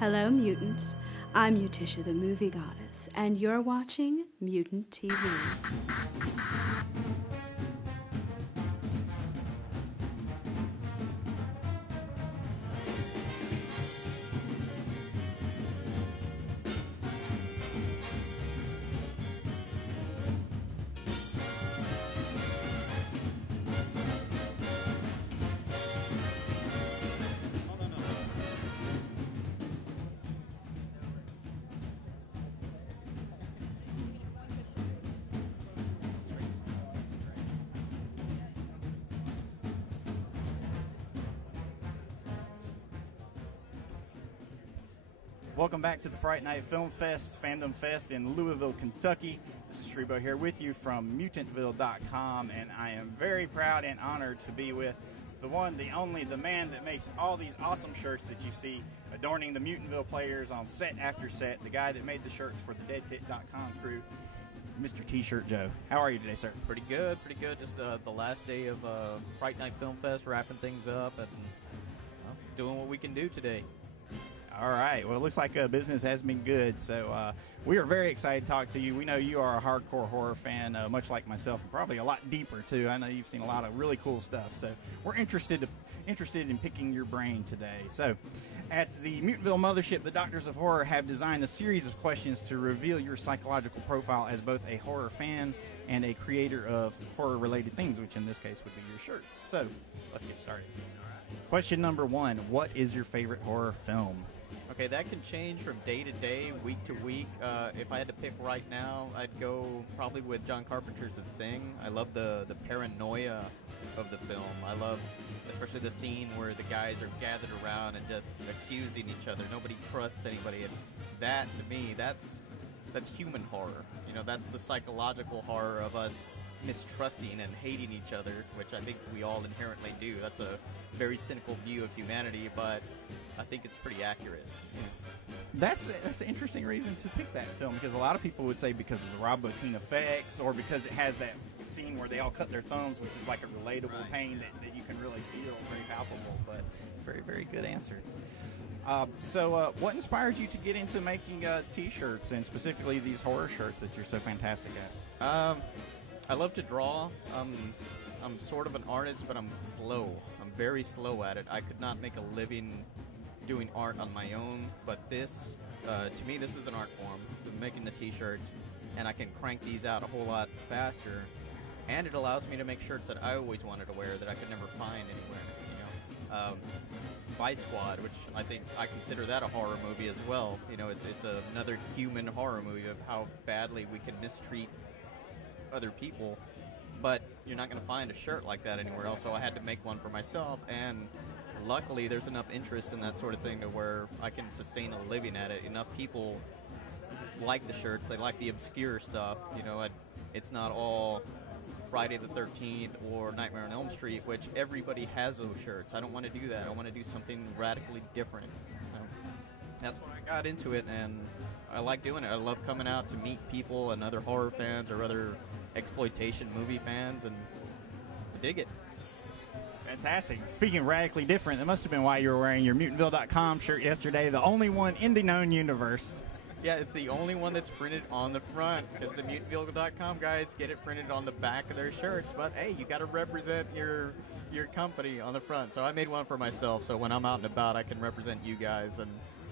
Hello, mutants. I'm Utisha, the movie goddess, and you're watching Mutant TV. Welcome back to the Fright Night Film Fest, Fandom Fest in Louisville, Kentucky. This is Teeshirtjoe here with you from mutantville.com, and I am very proud and honored to be with the one, the only, the man that makes all these awesome shirts that you see adorning the Mutantville players on set after set, the guy that made the shirts for the deadpit.com crew, Mr. Teeshirtjoe. How are you today, sir? Pretty good, pretty good. Just the last day of Fright Night Film Fest, wrapping things up and doing what we can do today. All right. Well, it looks like business has been good. So we are very excited to talk to you. We know you are a hardcore horror fan, much like myself, and probably a lot deeper, too. I know you've seen a lot of really cool stuff. So we're interested in picking your brain today. So at the Mutantville Mothership, the Doctors of Horror have designed a series of questions to reveal your psychological profile as both a horror fan and a creator of horror-related things, which in this case would be your shirts. So let's get started. All right. Question number one, what is your favorite horror film? Okay, that can change from day to day, week to week. If I had to pick right now, I'd go probably with John Carpenter's The Thing. I love the paranoia of the film. I love especially the scene where the guys are gathered around and just accusing each other. Nobody trusts anybody. And that, to me, that's human horror. You know, that's the psychological horror of us mistrusting and hating each other, which I think we all inherently do. That's a very cynical view of humanity, but I think it's pretty accurate. That's an interesting reason to pick that film, because a lot of people would say because of the Rob Bottin effects, or because it has that scene where they all cut their thumbs, which is like a relatable pain that you can really feel, very palpable. But very, very good answer. So what inspired you to get into making T-shirts, and specifically these horror shirts that you're so fantastic at? I love to draw. I'm sort of an artist, but I'm slow. I'm very slow at it. I could not make a living doing art on my own, but this, to me, this is an art form, making the T-shirts, and I can crank these out a whole lot faster, and it allows me to make shirts that I always wanted to wear that I could never find anywhere. You know, Vice Squad, which I consider that a horror movie as well. You know, it's another human horror movie of how badly we can mistreat other people, but you're not going to find a shirt like that anywhere else, so I had to make one for myself, and luckily there's enough interest in that sort of thing to where I can sustain a living at it. Enough people like the shirts, they like the obscure stuff, you know. It's not all Friday the 13th or Nightmare on Elm Street, which everybody has those shirts. I don't want to do that. I want to do something radically different. That's when I got into it, and I like doing it. I love coming out to meet people and other horror fans or other exploitation movie fans, and I dig it. Fantastic. Speaking of radically different, that must have been why you were wearing your mutantville.com shirt yesterday, the only one in the known universe. Yeah, it's the only one that's printed on the front, because the mutantville.com guys get it printed on the back of their shirts, but hey, you got to represent your company on the front. So I made one for myself, so when I'm out and about, I can represent you guys, and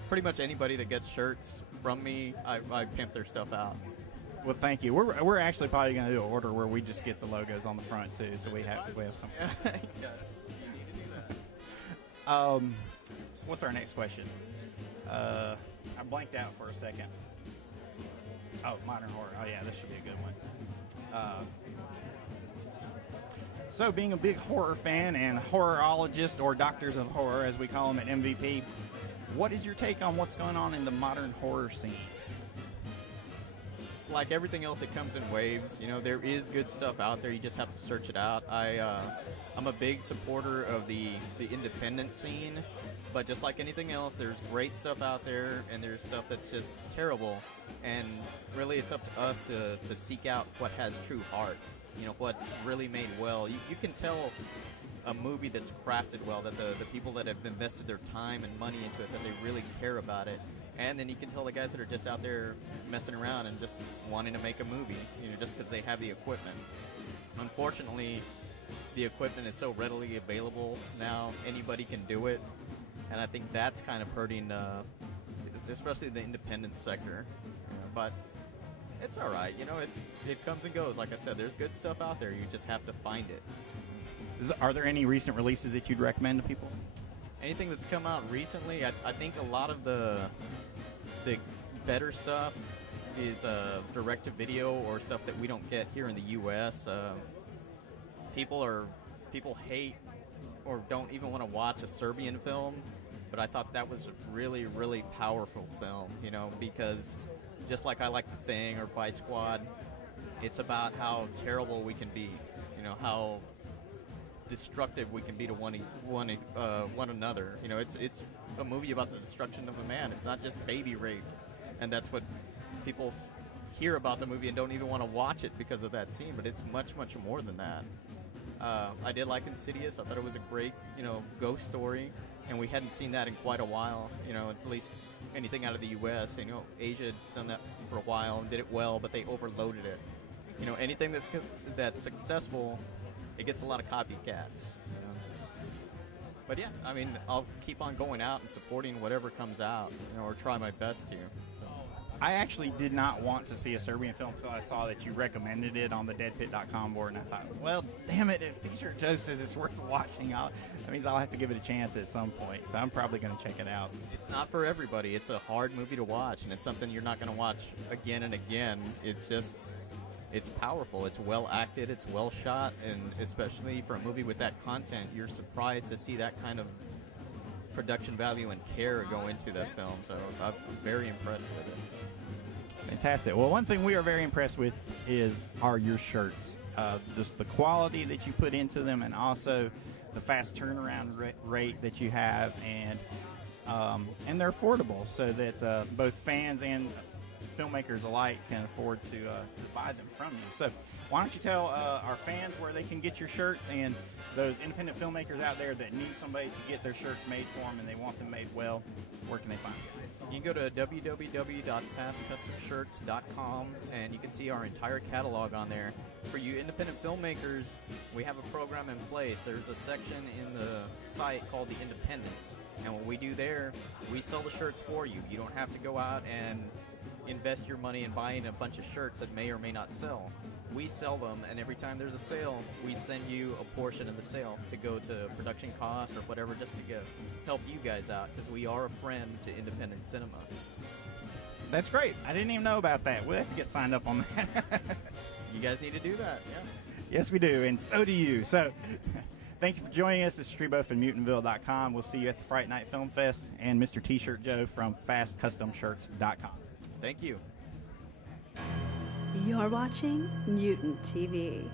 pretty much anybody that gets shirts from me, I pimp their stuff out. Well, thank you. We're actually probably going to do an order where we just get the logos on the front too, so we have some. Yeah, you need to do that. So what's our next question? I blanked out for a second. Oh, modern horror. Oh yeah, this should be a good one. So, being a big horror fan and horrorologist, or doctors of horror as we call them at MVP, what is your take on what's going on in the modern horror scene? Like everything else, it comes in waves. You know, there is good stuff out there. You just have to search it out. I'm a big supporter of the independent scene, but just like anything else, there's great stuff out there, and there's stuff that's just terrible. And really, it's up to us to seek out what has true heart. You know, what's really made well. You can tell a movie that's crafted well, that the people that have invested their time and money into it, that they really care about it. And then you can tell the guys that are just out there messing around and just wanting to make a movie, just because they have the equipment. Unfortunately, the equipment is so readily available now, anybody can do it. And I think that's kind of hurting, especially the independent sector. But it's all right, it comes and goes. Like I said, there's good stuff out there. You just have to find it. Are there any recent releases that you'd recommend to people? Anything that's come out recently, I think a lot of the better stuff is direct-to-video or stuff that we don't get here in the U.S. People hate or don't even want to watch a Serbian film, but I thought that was a really, really powerful film, because just like I like The Thing or Vice Squad, it's about how terrible we can be, how destructive we can be to one another. It's a movie about the destruction of a man. It's not just baby rape, and that's what people hear about the movie and don't even want to watch it because of that scene. But it's much, much more than that. I did like Insidious. I thought it was a great, ghost story, and we hadn't seen that in quite a while. At least anything out of the U.S. Asia's done that for a while and did it well, but they overloaded it. Anything that's successful, it gets a lot of copycats. But yeah, I'll keep on going out and supporting whatever comes out, or try my best to. I actually did not want to see a Serbian film until I saw that you recommended it on the deadpit.com board, and I thought, well, damn it, if Teeshirtjoe says it's worth watching, that means I'll have to give it a chance at some point, so I'm probably going to check it out. It's not for everybody. It's a hard movie to watch, and it's something you're not going to watch again and again. It's powerful. It's well acted. It's well shot, and especially for a movie with that content, you're surprised to see that kind of production value and care go into that film. So I'm very impressed with it. Fantastic. Well, one thing we are very impressed with are your shirts. Just the quality that you put into them, and also the fast turnaround rate that you have, and they're affordable, so that both fans and filmmakers alike can afford to buy them from you. So why don't you tell our fans where they can get your shirts, and those independent filmmakers out there that need somebody to get their shirts made for them and they want them made well, where can they find you? You can go to www.fastcustomshirts.com, and you can see our entire catalog on there. For you independent filmmakers, we have a program in place. There's a section in the site called the Independents, and what we do there, we sell the shirts for you. You don't have to go out and invest your money in buying a bunch of shirts that may or may not sell. We sell them, and every time there's a sale, we send you a portion of the sale to go to production cost or whatever, just to help you guys out, because we are a friend to independent cinema. That's great. I didn't even know about that. We'll have to get signed up on that. You guys need to do that, yeah. Yes, we do, and so do you. So thank you for joining us. This is Strebo from Mutantville.com. We'll see you at the Fright Night Film Fest, and Mr. Teeshirtjoe from FastCustomShirts.com. Thank you. You're watching Mutant TV.